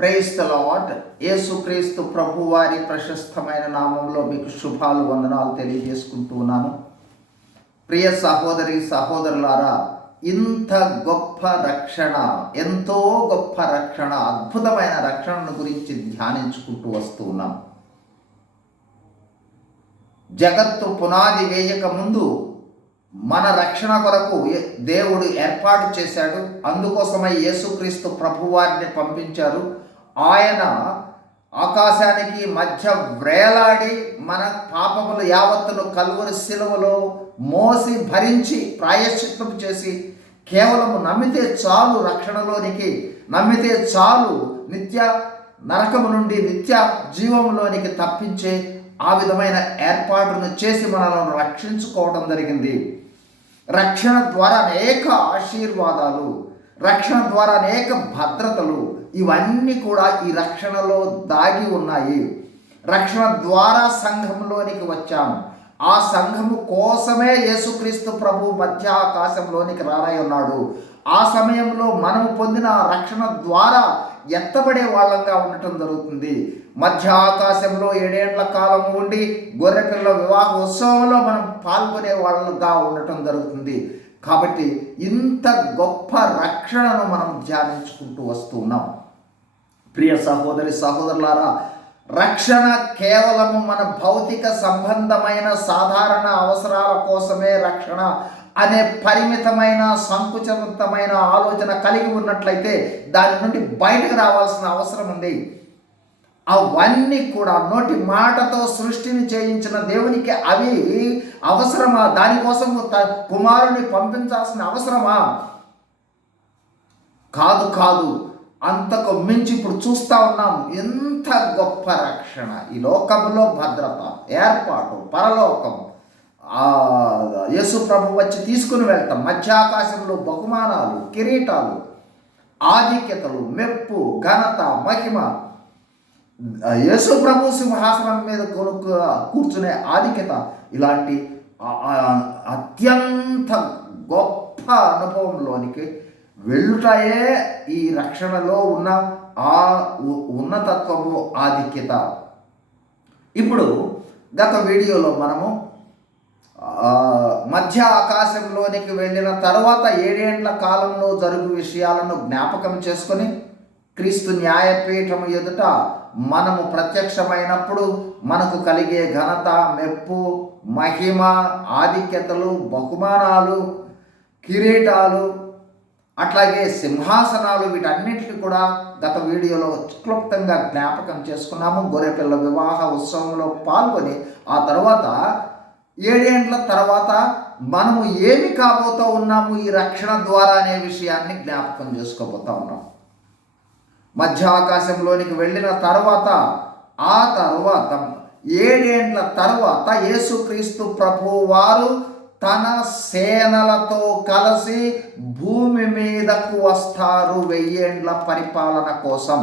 Price the యేసుక్రీస్తు ప్రభు వారి ప్రశస్తమైన నామంలో మీకు శుభాలు వందనాలు తెలియజేసుకుంటూ ఉన్నాను. ప్రియ సహోదరి సహోదరులారా ఇంత గొప్ప రక్షణ ఎంతో గొప్ప రక్షణ అద్భుతమైన రక్షణను గురించి ధ్యానించుకుంటూ వస్తూ ఉన్నాం. జగత్తు పునాది వేయక ముందు మన రక్షణ కొరకు దేవుడు ఏర్పాటు చేశాడు. అందుకోసమై యేసుక్రీస్తు ప్రభువారిని పంపించారు. ఆయన ఆకాశానికి మధ్య వ్రేలాడి మన పాపములు యావత్తును కలువరి శిలువలో మోసి భరించి ప్రాయశ్చిత్తం చేసి కేవలము నమ్మితే చాలు రక్షణలోనికి నమ్మితే చాలు నిత్య నరకము నుండి నిత్య జీవములోనికి తప్పించే ఆ విధమైన ఏర్పాటును చేసి మనలను రక్షించుకోవడం జరిగింది. రక్షణ ద్వారా అనేక ఆశీర్వాదాలు రక్షణ ద్వారా అనేక భద్రతలు ఇవన్నీ కూడా ఈ రక్షణలో దాగి ఉన్నాయి. రక్షణ ద్వారా సంఘంలోనికి వచ్చాము ఆ సంఘము కోసమే యేసుక్రీస్తు ప్రభు మధ్య ఆకాశంలోనికి రానై ఉన్నాడు. ఆ సమయంలో మనము పొందిన రక్షణ ద్వారా ఎత్తబడే వాళ్ళంగా ఉండటం జరుగుతుంది. మధ్య ఆకాశంలో ఏడేండ్ల కాలం ఉండి గొర్రెపిల్ల వివాహ ఉత్సవంలో మనం పాల్గొనే వాళ్ళగా ఉండటం జరుగుతుంది. కాబట్టి ఇంత గొప్ప రక్షణను మనం ధ్యానించుకుంటూ వస్తున్నాం ప్రియ సహోదరి సహోదరులారా రక్షణ కేవలము మన భౌతిక సంబంధమైన సాధారణ అవసరాల కోసమే రక్షణ అనే పరిమితమైన సంకుచితమైన ఆలోచన కలిగి ఉన్నట్లయితే దాని నుండి బయటకు రావాల్సిన అవసరం ఉంది. అవన్నీ కూడా నోటి మాటతో సృష్టిని చేయించిన దేవునికి అవి అవసరమా? దానికోసం కుమారుని పంపించాల్సిన అవసరమా? కాదు కాదు. అంతకు మించి ఇప్పుడు చూస్తా ఉన్నాం. ఎంత గొప్ప రక్షణ. ఈ లోకంలో భద్రత ఏర్పాటు పరలోకం. యేసు ప్రభు వచ్చి తీసుకుని వెళ్తాం. మధ్యాకాశంలో బహుమానాలు కిరీటాలు ఆధిక్యతలు మెప్పు ఘనత మహిమ యేసు ప్రభు సింహాసనం మీద కొనుక్కు కూర్చునే ఆధిక్యత ఇలాంటి అత్యంత గొప్ప అనుభవంలోనికి వెళ్ళుటయే ఈ రక్షణలో ఉన్న ఆ ఉన్నతత్వము ఆధిక్యత. ఇప్పుడు గత వీడియోలో మనము మధ్య ఆకాశంలోనికి వెళ్ళిన తర్వాత ఏడేండ్ల కాలంలో జరుగు విషయాలను జ్ఞాపకం చేసుకొని క్రీస్తు న్యాయపీఠం ఎదుట మనము ప్రత్యక్షమైనప్పుడు మనకు కలిగే ఘనత మెప్పు మహిమ ఆధిక్యతలు బహుమానాలు కిరీటాలు అట్లాగే సింహాసనాలు వీటన్నిటిని కూడా గత వీడియోలో క్లుప్తంగా జ్ఞాపకం చేసుకున్నాము. గొర్రెపిల్ల వివాహ ఉత్సవంలో పాల్గొని ఆ తర్వాత ఏడేండ్ల తర్వాత మనము ఏమి కాబోతూ ఉన్నాము ఈ రక్షణ ద్వారా అనే విషయాన్ని జ్ఞాపకం చేసుకోబోతా ఉన్నాం. మధ్య ఆకాశంలోనికి వెళ్ళిన తర్వాత ఆ తర్వాత ఏడేండ్ల తర్వాత యేసుక్రీస్తు ప్రభు వారు తన సేనలతో కలిసి భూమి మీదకు వస్తారు వెయ్యేండ్ల పరిపాలన కోసం.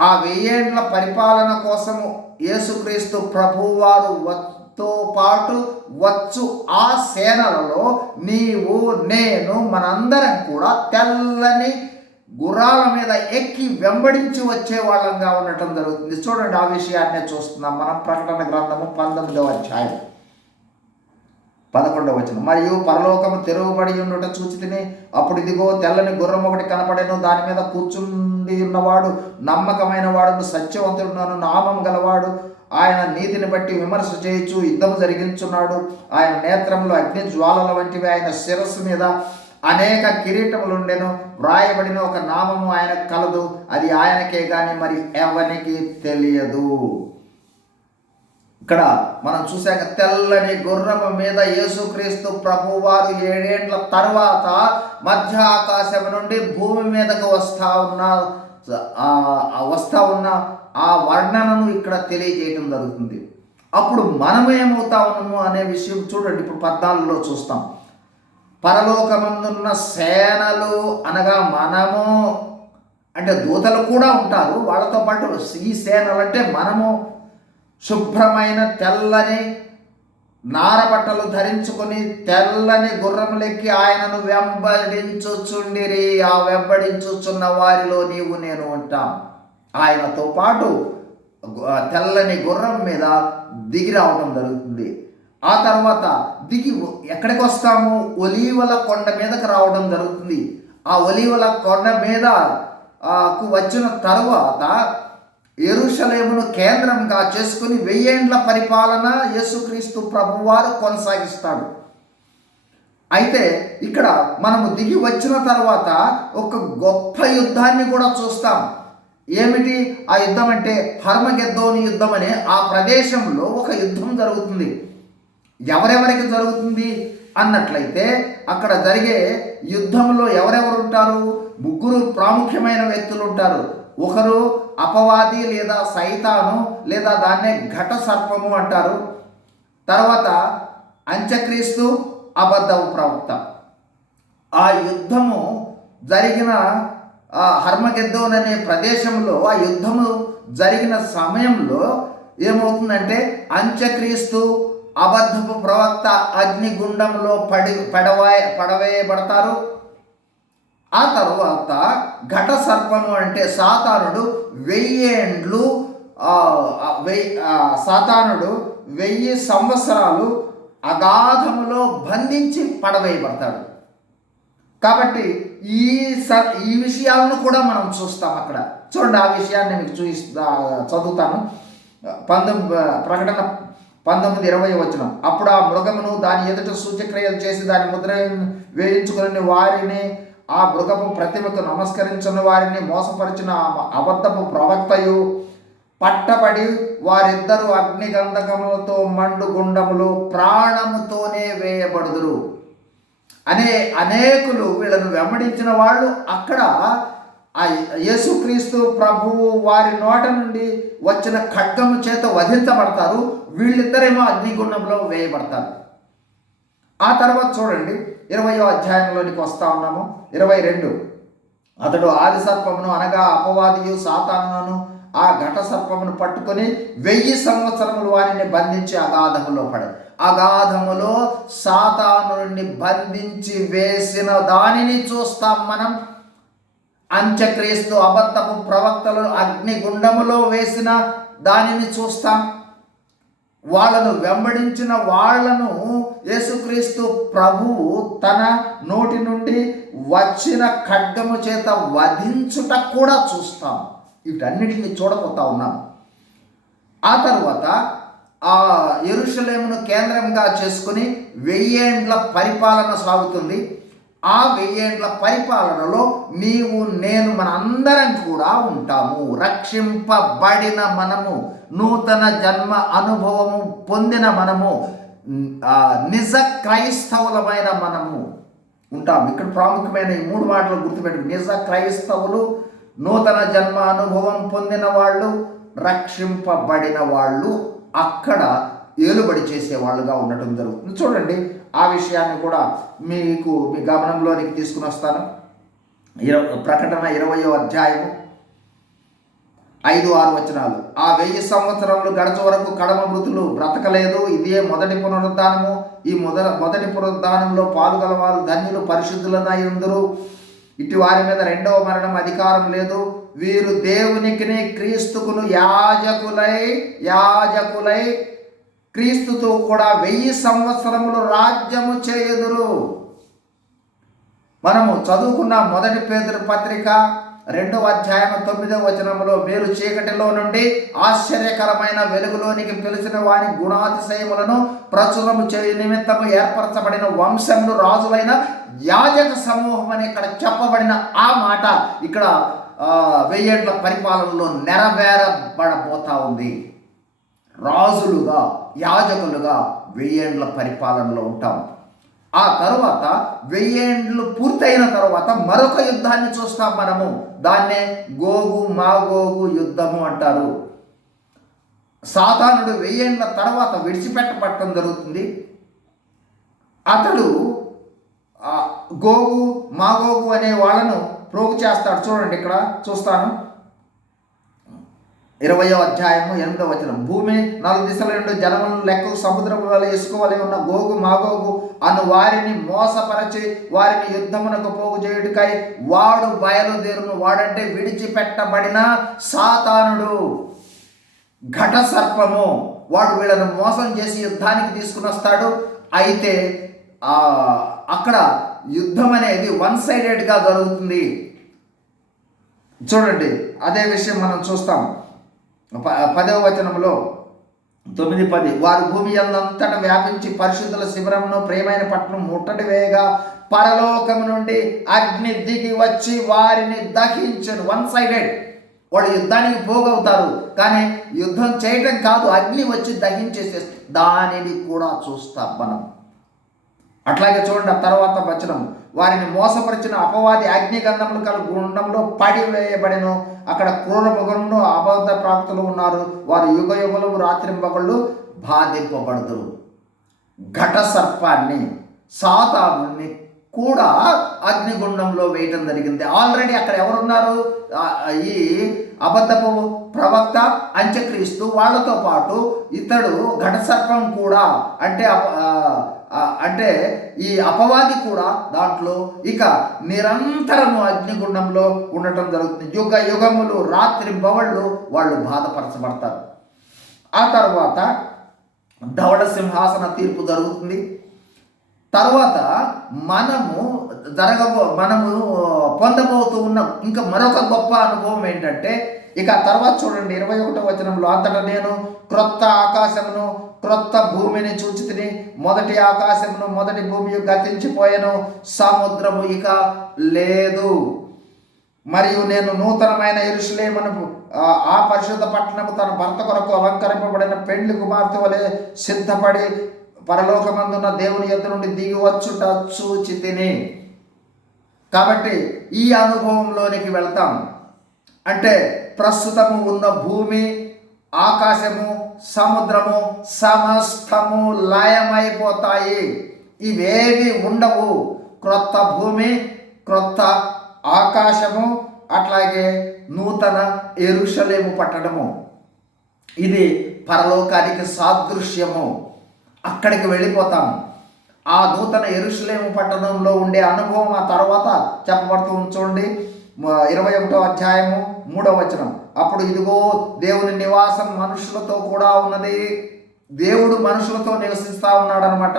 ఆ వెయ్యేండ్ల పరిపాలన కోసము యేసుక్రీస్తు ప్రభువారు తో పాటు వచ్చు ఆ సేనలలో నీవు నేను మనందరం కూడా తెల్లని గుర్రాల మీద ఎక్కి వెంబడించి వచ్చే వాళ్ళంగా ఉండటం జరుగుతుంది. చూడండి ఆ విషయాన్నే చూస్తున్నాం మనం. ప్రకటన గ్రంథము పంతొమ్మిదవ అధ్యాయం పదకొండవ వచనం. మరియు పరలోకము తెరవబడి ఉండుట చూచి తిని అప్పుడు ఇదిగో తెల్లని గుర్రం ఒకటి కనపడేను. దాని మీద కూర్చుండి ఉన్నవాడు నమ్మకమైన వాడు సత్యవంతుడున్నాను నామం గలవాడు. ఆయన నీతిని బట్టి విమర్శ చేయొచ్చు యుద్ధం జరిగించున్నాడు. ఆయన నేత్రంలో అగ్ని జ్వాలల వంటివి. ఆయన శిరస్సు మీద అనేక కిరీటములుండెను వ్రాయబడిన ఒక నామము ఆయనకు కలదు అది ఆయనకే కానీ మరి ఎవరికి తెలియదు. ఇక్కడ మనం చూసాక తెల్లని గుర్రము మీద యేసుక్రీస్తు ప్రభువారు ఏడేండ్ల తర్వాత మధ్య ఆకాశం నుండి భూమి మీదకు వస్తా ఉన్న వస్తా ఉన్న ఆ వర్ణనను ఇక్కడ తెలియజేయడం జరుగుతుంది. అప్పుడు మనం ఏమవుతా ఉన్నాము అనే విషయం చూడండి ఇప్పుడు పద్నాలుగులో చూస్తాం. పరలోకమందున్న సేనలు అనగా మనము. అంటే దూతలు కూడా ఉంటారు వాళ్ళతో పాటు ఈ సేనలు అంటే మనము. శుభ్రమైన తెల్లని నారబట్టలు ధరించుకొని తెల్లని గుర్రములెక్కి ఆయనను వెంబడించుచుండిరి ఆ వెంబడించుచున్న వారిలో నీవు నేను ఉంటాం. ఆయనతో పాటు తెల్లని గుర్రం మీద దిగి రావడం జరుగుతుంది. ఆ తర్వాత దిగి ఎక్కడికి వస్తాము ఒలీవల కొండ మీదకి రావడం జరుగుతుంది. ఆ ఒలీవల కొండ మీద కు వచ్చిన తర్వాత ఎరుషలేమును కేంద్రంగా చేసుకుని వెయ్యేండ్ల పరిపాలన యేసుక్రీస్తు ప్రభువారు కొనసాగిస్తాడు. అయితే ఇక్కడ మనము దిగి వచ్చిన తర్వాత ఒక గొప్ప యుద్ధాన్ని కూడా చూస్తాం. ఏమిటి? ఆ యుద్ధం అంటే హర్మగెద్దోని యుద్ధం అనే ఆ ప్రదేశంలో ఒక యుద్ధం జరుగుతుంది. ఎవరెవరికి జరుగుతుంది? అన్నట్లయితే అక్కడ జరిగే యుద్ధంలో ఎవరెవరు ఉంటారు ముగ్గురు ప్రాముఖ్యమైన వ్యక్తులు ఉంటారు ఒకరు అపవాది లేదా సైతాను లేదా దాన్నే ఘట సర్పము అంటారు. తర్వాత అంత్యక్రీస్తు అబద్ధపు ప్రవక్త. ఆ యుద్ధము జరిగిన హర్మగెద్దోన్ అనే ప్రదేశంలో ఆ యుద్ధము జరిగిన సమయంలో ఏమవుతుందంటే అంత్యక్రీస్తు అబద్ధపు ప్రవక్త అగ్నిగుండంలో పడి పడవే పడవేయబడతారు. ఆ తరువాత ఘట సర్పము అంటే సాతానుడు వెయ్యేండ్లు వెయ్యి సాతానుడు వెయ్యి సంవత్సరాలు అగాధములో బంధించి పడవేయబడతాడు. కాబట్టి ఈ స ఈ విషయాలను కూడా మనం చూస్తాం అక్కడ. చూడండి ఆ విషయాన్ని మీకు చూపిస్తా చదువుతాను. పంతొమ్మిది ప్రకటన పంతొమ్మిది ఇరవై వచ్చిన. అప్పుడు ఆ మృగమును దాని ఎదుట సూచక్రియలు చేసి దాని ముద్ర వేయించుకుని వారిని ఆ మృగము ప్రతిమకు నమస్కరించిన వారిని మోసపరిచిన అబద్ధపు ప్రవక్తయు పట్టబడి వారిద్దరూ అగ్నిగంధకములతో మండు గుండములు ప్రాణముతోనే వేయబడుదురు. అనే అనేకులు వీళ్ళను వెంబడించిన వాళ్ళు అక్కడ ఆ యేసుక్రీస్తు ప్రభువు వారి నోట నుండి వచ్చిన ఖడ్గము చేత వధించబడతారు. వీళ్ళిద్దరేమో అగ్నిగుండంలో వేయబడతారు. ఆ తర్వాత చూడండి ఇరవయో అధ్యాయంలోనికి వస్తా ఉన్నాము. ఇరవై రెండు. అతడు ఆది సర్పమును అనగా అపవాదియు సాతానును ఆ ఘట సర్పమును పట్టుకొని వెయ్యి సంవత్సరములు వారిని బంధించి అగాధములో పడ. అగాధములో సాతానుని బంధించి వేసిన దానిని చూస్తాం మనం. అంత్యక్రీస్తు అబద్ధపు ప్రవక్తలు అగ్నిగుండములో వేసిన దానిని చూస్తాం. వాళ్ళను వెంబడించిన వాళ్ళను యేసుక్రీస్తు ప్రభువు తన నోటి నుండి వచ్చిన ఖడ్గము చేత వధించుట కూడా చూస్తాం. వీటన్నిటిని చూడబోతా ఉన్నాం. ఆ తర్వాత ఆ ఎరుషలేమును కేంద్రంగా చేసుకుని వెయ్యేండ్ల పరిపాలన సాగుతుంది. ఆ వెయ్యేండ్ల పరిపాలనలో నీవు నేను మన అందరం కూడా ఉంటాము. రక్షింపబడిన మనము నూతన జన్మ అనుభవము పొందిన మనము నిజ క్రైస్తవులమైన మనము ఉంటాము. ఇక్కడ ప్రాముఖ్యమైన ఈ మూడు మాటలు గుర్తుపెట్టు నిజ క్రైస్తవులు నూతన జన్మ అనుభవం పొందిన వాళ్ళు రక్షింపబడిన వాళ్ళు అక్కడ ఏలుబడి చేసే వాళ్ళుగా ఉండటం జరుగుతుంది. చూడండి ఆ విషయాన్ని కూడా మీకు మీ గమనంలోనికి తీసుకుని వస్తాను. ఇరవై ప్రకటన ఇరవయో అధ్యాయము ఐదు ఆరు వచనాలు. ఆ వెయ్యి సంవత్సరములు గడచ వరకు కడమ మృతులు బ్రతకలేదు. ఇదే మొదటి పునరుద్ధానము. ఈ మొదల మొదటి పునరుద్ధానంలో పాల్గొల వారు ధన్యులు పరిశుద్ధులనై ఉందరు. ఇటు వారి మీద రెండవ మరణం అధికారం లేదు. వీరు దేవునికిని క్రీస్తుకును యాజకులై యాజకులై క్రీస్తుతో కూడా వెయ్యి సంవత్సరములు రాజ్యము చేయుదురు. మనము చదువుకున్న మొదటి పేదరు పత్రిక రెండవ అధ్యాయం తొమ్మిదవ వచనంలో మీరు చీకటిలో నుండి ఆశ్చర్యకరమైన వెలుగులోనికి పిలిచిన వారి గుణాతిశయములను ప్రచురము చేయ నిమిత్తము ఏర్పరచబడిన వంశములు రాజులైన యాజక సమూహం అని ఇక్కడ చెప్పబడిన ఆ మాట ఇక్కడ వెయ్యేళ్ళ పరిపాలనలో నెరవేరబడబోతా ఉంది. రాజులుగా యాజకులుగా వెయ్యేండ్ల పరిపాలనలో ఉంటాం. ఆ తరువాత వెయ్యేండ్లు పూర్తయిన తర్వాత మరొక యుద్ధాన్ని చూస్తాం మనము. దాన్నే గోగు మాగోగు యుద్ధము అంటారు. సాతానుడు వెయ్యేండ్ల తర్వాత విడిచిపెట్టబడటం జరుగుతుంది. అతడు గోగు మాగోగు అనే వాళ్ళను ప్రోగు చేస్తాడు. చూడండి ఇక్కడ చూస్తాను. ఇరవయో అధ్యాయము ఎనిమిదో వచనం. భూమి నాలుగు దిశల రెండు జనములను లెక్కకు సముద్రము వల్ల ఇసుకోవాలి ఉన్న గోగు మాగోగు అను వారిని మోసపరచి వారిని యుద్ధమునకు పోగు చేయుడికై వాడు బయలుదేరును. వాడంటే విడిచిపెట్టబడిన సాతానుడు. ఘట సర్పము వాడు వీళ్ళను మోసం చేసి యుద్ధానికి తీసుకుని వస్తాడు అయితే అక్కడ యుద్ధం అనేది వన్ సైడెడ్గా జరుగుతుంది. చూడండి అదే విషయం మనం చూస్తాం. పదవ వచనంలో తొమ్మిది పది. వారు భూమి అంతటా వ్యాపించి పరిశుద్ధుల శిబిరమును ప్రేమైన పట్టణం ముట్టడి వేయగా పరలోకము నుండి అగ్ని దిగి వచ్చి వారిని దహించను. వన్ సైడెడ్ వాళ్ళు యుద్ధానికి పోగవుతారు. కానీ యుద్ధం చేయటం కాదు. అగ్ని వచ్చి దహించేసే దానిని కూడా చూస్తాం మనం. అట్లాగే చూడండి ఆ తర్వాత వచనం. వారిని మోసపరిచిన అపవాది అగ్నిగంధములు కల గుండంలో పడివేయబడిను. అక్కడ క్రూర మగులను అబద్ధ ప్రాప్తులు ఉన్నారు. వారు యుగ యుగలు రాత్రింపగళ్ళు బాధింపబడదురు. ఘట సర్పాన్ని సాతానుని కూడా అగ్నిగుండంలో వేయటం జరిగింది. ఆల్రెడీ అక్కడ ఎవరున్నారు? ఈ అబద్ధపు ప్రవక్త అంత్యక్రీస్తు వాళ్ళతో పాటు ఇతడు ఘటసర్పం కూడా అంటే అప- అంటే ఈ అపవాది కూడా దాంట్లో ఇక నిరంతరము అగ్నిగుండంలో ఉండటం జరుగుతుంది. యుగ యుగములు రాత్రి బవళ్ళు వాళ్ళు బాధపరచబడతారు. ఆ తర్వాత ధవళ సింహాసన తీర్పు జరుగుతుంది. తర్వాత మనము జరగబో మనము పొందబోతూ ఉన్న ఇంకా మరొక గొప్ప అనుభవం ఏంటంటే ఇక తర్వాత చూడండి ఇరవై ఒకటో వచనంలో అంతట నేను క్రొత్త ఆకాశమును క్రొత్త భూమిని చూచి తిని మొదటి ఆకాశమును మొదటి భూమి గతించిపోయాను సముద్రము ఇక లేదు. మరియు నేను నూతనమైన ఇరుషులేమను ఆ, ఆ పరిశుద్ధ పట్టణము తన భర్త కొరకు అలంకరింపబడిన పెండ్లి కుమార్తె వలె సిద్ధపడి పరలోకమందున్న దేవుని ఎద్దు నుండి దిగి వచ్చుట చూచి తిని. కాబట్టి ఈ అనుభవంలోనికి వెళ్తాం. అంటే ప్రస్తుతము ఉన్న భూమి ఆకాశము సముద్రము సమస్తము లయమైపోతాయి. ఇవేవి ఉండవు. క్రొత్త భూమి క్రొత్త ఆకాశము అట్లాగే నూతన ఎరుషలేము పట్టడము ఇది పరలోకానికి సాదృశ్యము. అక్కడికి వెళ్ళిపోతాం. ఆ నూతన ఎరుషలేము పట్టణంలో ఉండే అనుభవం ఆ తర్వాత చెప్పబడుతుంది చూడండి ఇరవై ఒకటో అధ్యాయము మూడవ వచనం. అప్పుడు ఇదిగో దేవుని నివాసం మనుషులతో కూడా ఉన్నది. దేవుడు మనుషులతో నివసిస్తా ఉన్నాడనమాట.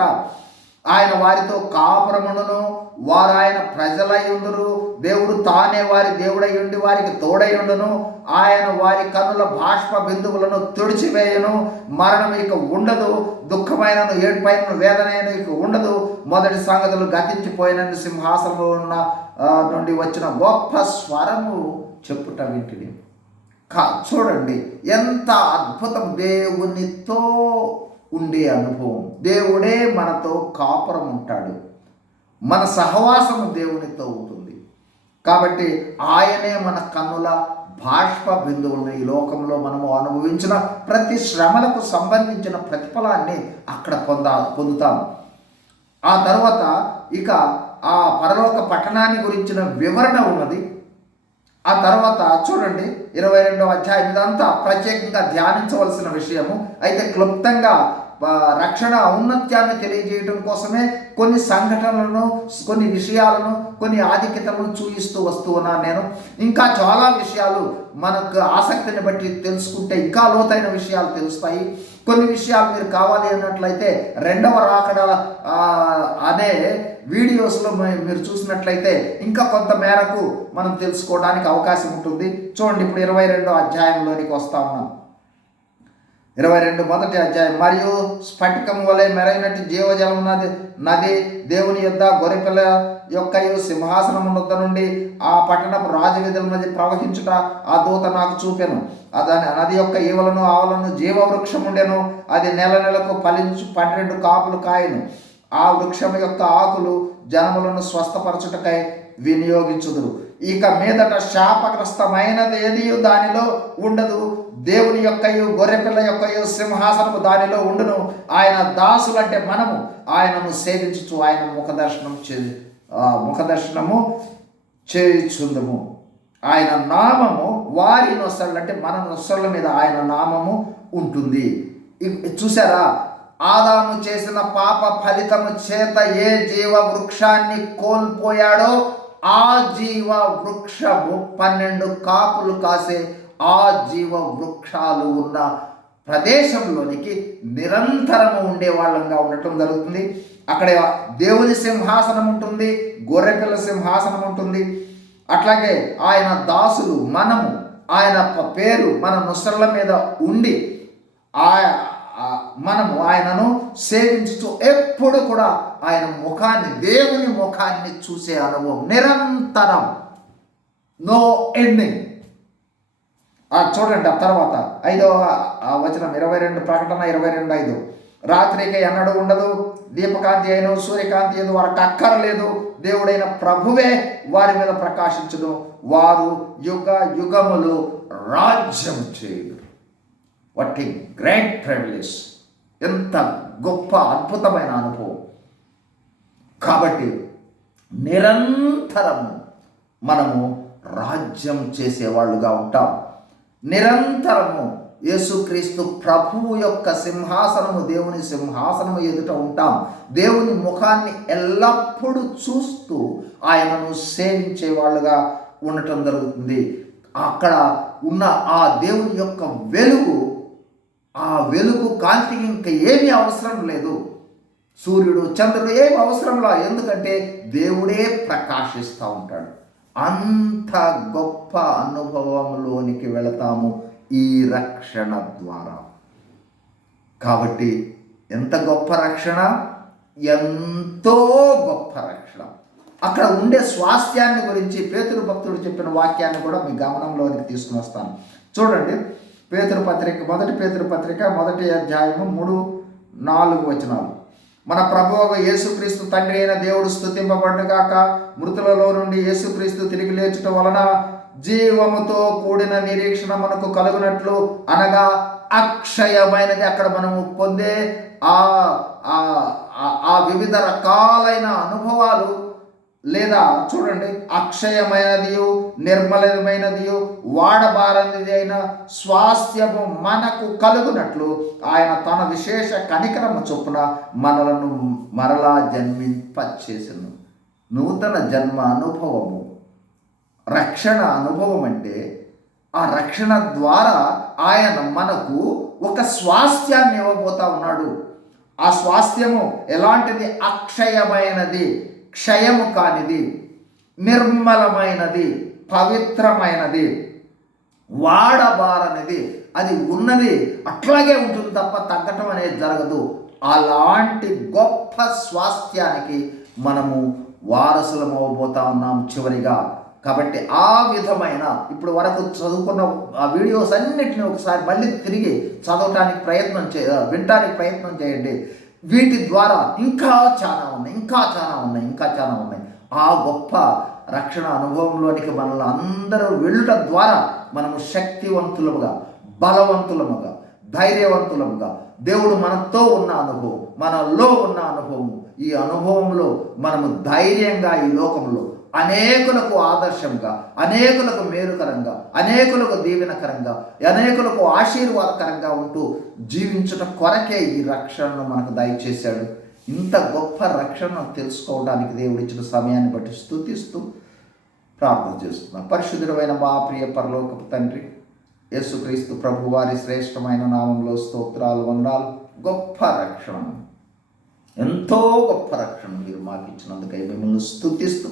ఆయన వారితో కాపురమును వారు ఆయన ప్రజలై ఉందురు దేవుడు తానే వారి దేవుడై ఉండి వారికి తోడై ఉండును. ఆయన వారి కనుల బాష్ప బిందువులను తుడిచివేయను. మరణం ఇక ఉండదు. దుఃఖమైనను ఏడుపైన వేదనైన ఇక ఉండదు. మొదటి సంగతులు గతించిపోయిన సింహాసనంలో ఉన్న నుండి వచ్చిన గొప్ప స్వరము చెప్పుట వింటిని కా చూడండి ఎంత అద్భుతం దేవునితో ఉండే అనుభవం. దేవుడే మనతో కాపురం ఉంటాడు. మన సహవాసము దేవునితో ఉంటుంది కాబట్టి ఆయనే మన కన్నుల బాష్ప బిందువులను ఈ లోకంలో మనము అనుభవించిన ప్రతి శ్రమలకు సంబంధించిన ప్రతిఫలాన్ని అక్కడ పొందా పొందుతాం. ఆ తర్వాత ఇక ఆ పరలోక పట్టణాన్ని గురించిన వివరణ ఉన్నది. ఆ తర్వాత చూడండి ఇరవై రెండవ అధ్యాయం ఇదంతా ప్రత్యేకంగా ధ్యానించవలసిన విషయము. అయితే క్లుప్తంగా రక్షణ ఔన్నత్యాన్ని తెలియజేయడం కోసమే కొన్ని సంఘటనలను కొన్ని విషయాలను కొన్ని ఆధిక్యతలను చూపిస్తూ వస్తూ ఉన్నాను నేను. ఇంకా చాలా విషయాలు మనకు ఆసక్తిని బట్టి తెలుసుకుంటే ఇంకా లోతైన విషయాలు తెలుస్తాయి. కొన్ని విషయాలు మీరు కావాలి అన్నట్లయితే రెండవ రాకడ అనే వీడియోస్లో మీరు చూసినట్లయితే ఇంకా కొంత మేరకు మనం తెలుసుకోవడానికి అవకాశం ఉంటుంది. చూడండి ఇప్పుడు ఇరవై రెండో అధ్యాయంలోనికి వస్తా ఉన్నాం. ఇరవై రెండు మొదటి అధ్యాయం. మరియు స్ఫటికం వలె మెరైనట్టు జీవజలం నది నది దేవుని యొద్ద గొరిపిల్ల యొక్క సింహాసనం వద్ద నుండి ఆ పట్టణపు రాజవీధుల మధ్య ప్రవహించుట ఆ దూత నాకు చూపెను. అదని నది యొక్క ఈవలను ఆవలను జీవ వృక్షం ఉండెను అది నెల నెలకు ఫలించు పన్నెండు కాపులు కాయను. ఆ వృక్షం యొక్క ఆకులు జనములను స్వస్థపరచుటకై వినియోగించుదురు. ఇక మీదట శాపగ్రస్తమైనది ఏది దానిలో ఉండదు. దేవుని యొక్కయు గొర్రెపిల్ల యొక్కయు సింహాసనము దానిలో ఉండును. ఆయన దాసులంటే మనము ఆయనను సేవించుచు ఆయన ముఖదర్శనం చే ముఖదర్శనము చేయుచుందము. ఆయన నామము వారి నొసళ్ళు అంటే మన నొసళ్ళ మీద ఆయన నామము ఉంటుంది. ఇ- చూసారా ఆదాము చేసిన పాప ఫలితము చేత ఏ జీవ వృక్షాన్ని కోల్పోయాడో ఆ జీవ వృక్షము పన్నెండు కాపులు కాసే ఆ జీవ వృక్షాలు ఉన్న ప్రదేశంలోనికి నిరంతరము ఉండే వాళ్ళంగా ఉండటం జరుగుతుంది. అక్కడ దేవుని సింహాసనం ఉంటుంది గొర్రెపిల్ల సింహాసనం ఉంటుంది. అట్లాగే ఆయన దాసులు మనము ఆయన పేరు మన నుసళ్ళ మీద ఉండి ఆ- మనము ఆయనను సేవించుతూ ఎప్పుడు కూడా ఆయన ముఖాన్ని దేవుని ముఖాన్ని చూసే అనుభవం నిరంతరం. నో ఎండింగ్ చూడండి ఆ తర్వాత. ఐదో ఆ వచనం ఇరవై రెండు ప్రకటన ఇరవై రెండు ఐదు. రాత్రికి ఎన్నడూ ఉండదు. దీపకాంతి అయిన సూర్యకాంతి అయిన వారికి అక్కరలేదు. దేవుడైన ప్రభువే వారి మీద ప్రకాశించును. వారు యుగ యుగములు రాజ్యం చేయుడు వట్టి గ్రేట్ ప్రివిలేజ్ ఎంత గొప్ప అద్భుతమైన అనుభవం. కాబట్టి నిరంతరము మనము రాజ్యం చేసేవాళ్ళుగా ఉంటాం. నిరంతరము యేసుక్రీస్తు ప్రభువు యొక్క సింహాసనము దేవుని సింహాసనము ఎదుట ఉంటాం. దేవుని ముఖాన్ని ఎల్లప్పుడూ చూస్తూ ఆయనను సేవించే వాళ్ళుగా ఉండటం జరుగుతుంది. అక్కడ ఉన్న ఆ దేవుని యొక్క వెలుగు ఆ వెలుగు కాంతికి ఇంకా ఏమీ అవసరం లేదు. సూర్యుడు చంద్రుడు ఏమి అవసరంలా ఎందుకంటే దేవుడే ప్రకాశిస్తూ ఉంటాడు. అంత గొప్ప అనుభవంలోనికి వెళతాము ఈ రక్షణ ద్వారా. కాబట్టి ఎంత గొప్ప రక్షణ? ఎంతో గొప్ప రక్షణ. అక్కడ ఉండే స్వాస్థ్యాన్ని గురించి పేతురు భక్తుడు చెప్పిన వాక్యాన్ని కూడా మీ గమనంలోనికి తీసుకుని వస్తాను. చూడండి పేతురు పత్రిక మొదటి పేతురు పత్రిక మొదటి అధ్యాయము మూడు నాలుగు వచనాలు. మన ప్రభువు యేసుక్రీస్తు తండ్రి అయిన దేవుడు స్థుతింపబడుగాక మృతులలో నుండి యేసుక్రీస్తు తిరిగి లేచుట వలన జీవముతో కూడిన నిరీక్షణ మనకు కలుగునట్లు అనగా అక్షయమైనది అక్కడ మనము పొందే ఆ- ఆ వివిధ రకాలైన అనుభవాలు లేదా చూడండి అక్షయమైనదియు నిర్మలమైనదియు వాడబారనిది అయిన స్వాస్థ్యము మనకు కలుగునట్లు ఆయన తన విశేష కనికరము చొప్పున మనలను మరలా జన్మింపచేసను. నూతన జన్మ అనుభవము. రక్షణ అనుభవం అంటే ఆ రక్షణ ద్వారా ఆయన మనకు ఒక స్వాస్థ్యాన్ని ఇవ్వబోతా ఉన్నాడు. ఆ స్వాస్థ్యము ఎలాంటిది? అక్షయమైనది. క్షయము కానిది నిర్మలమైనది పవిత్రమైనది వాడబారనిది అది ఉన్నది అట్లాగే ఉంటుంది తప్ప తగ్గటం అనేది జరగదు. అలాంటి గొప్ప స్వాస్థ్యానికి మనము వారసులం అవ్వబోతా ఉన్నాం చివరిగా. కాబట్టి ఆ విధమైన ఇప్పుడు వరకు చదువుకున్న ఆ వీడియోస్ అన్నిటిని ఒకసారి మళ్ళీ తిరిగి చదవటానికి ప్రయత్నం చే వినటానికి ప్రయత్నం చేయండి. వీటి ద్వారా ఇంకా చాలా ఉన్నాయి ఇంకా చాలా ఉన్నాయి ఇంకా చాలా ఉన్నాయి. ఆ గొప్ప రక్షణ అనుభవంలోనికి మనల్ని అందరూ వెళ్ళటం ద్వారా మనము శక్తివంతులముగా బలవంతులముగా ధైర్యవంతులముగా దేవుడు మనతో ఉన్న అనుభవం మనలో ఉన్న అనుభవం ఈ అనుభవంలో మనము ధైర్యంగా ఈ లోకంలో అనేకులకు ఆదర్శంగా అనేకులకు మేలుకరంగా అనేకులకు దీవెనకరంగా అనేకులకు ఆశీర్వాదకరంగా ఉంటూ జీవించడం కొరకే ఈ రక్షణను మనకు దయచేశాడు. ఇంత గొప్ప రక్షణను తెలుసుకోవడానికి దేవుడు ఇచ్చిన సమయాన్ని బట్టి స్థుతిస్తూ ప్రార్థన చేస్తున్నాం. పరిశుద్ధుడమైన మా ప్రియ పరలోకపు తండ్రి యేసుక్రీస్తు ప్రభు వారి శ్రేష్టమైన నామంలో స్తోత్రాలు వందనాలు. గొప్ప రక్షణ. ఎంతో గొప్ప రక్షణ మీరు మాకు ఇచ్చినందుకై మిమ్మల్ని స్థుతిస్తూ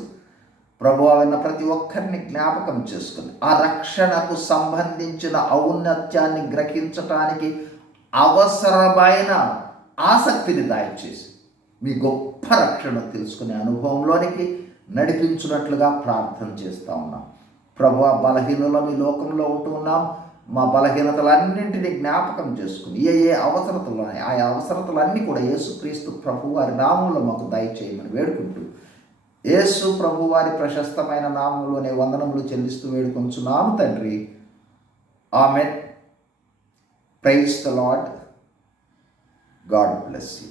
ప్రభు విన్న ప్రతి ఒక్కరిని జ్ఞాపకం చేసుకుని ఆ రక్షణకు సంబంధించిన ఔన్నత్యాన్ని గ్రహించటానికి అవసరమైన ఆసక్తిని దయచేసి మీ గొప్ప రక్షణ తెలుసుకునే అనుభవంలోనికి నడిపించినట్లుగా ప్రార్థన చేస్తూ ఉన్నాం. ప్రభు బలహీనులం ఈ లోకంలో ఉంటూ ఉన్నాం. మా బలహీనతలన్నింటినీ జ్ఞాపకం చేసుకుని ఏ ఏ అవసరతలు ఉన్నాయి ఆ అవసరతలన్నీ కూడా యేసుక్రీస్తు ప్రభు వారి నామంలో మాకు దయచేయమని వేడుకుంటూ యేసు ప్రభు వారి ప్రశస్తమైన నామంలోనే వందనములు చెల్లిస్తూ వేడుకొంచున్నాము తండ్రి. ఆమె praise the Lord God bless you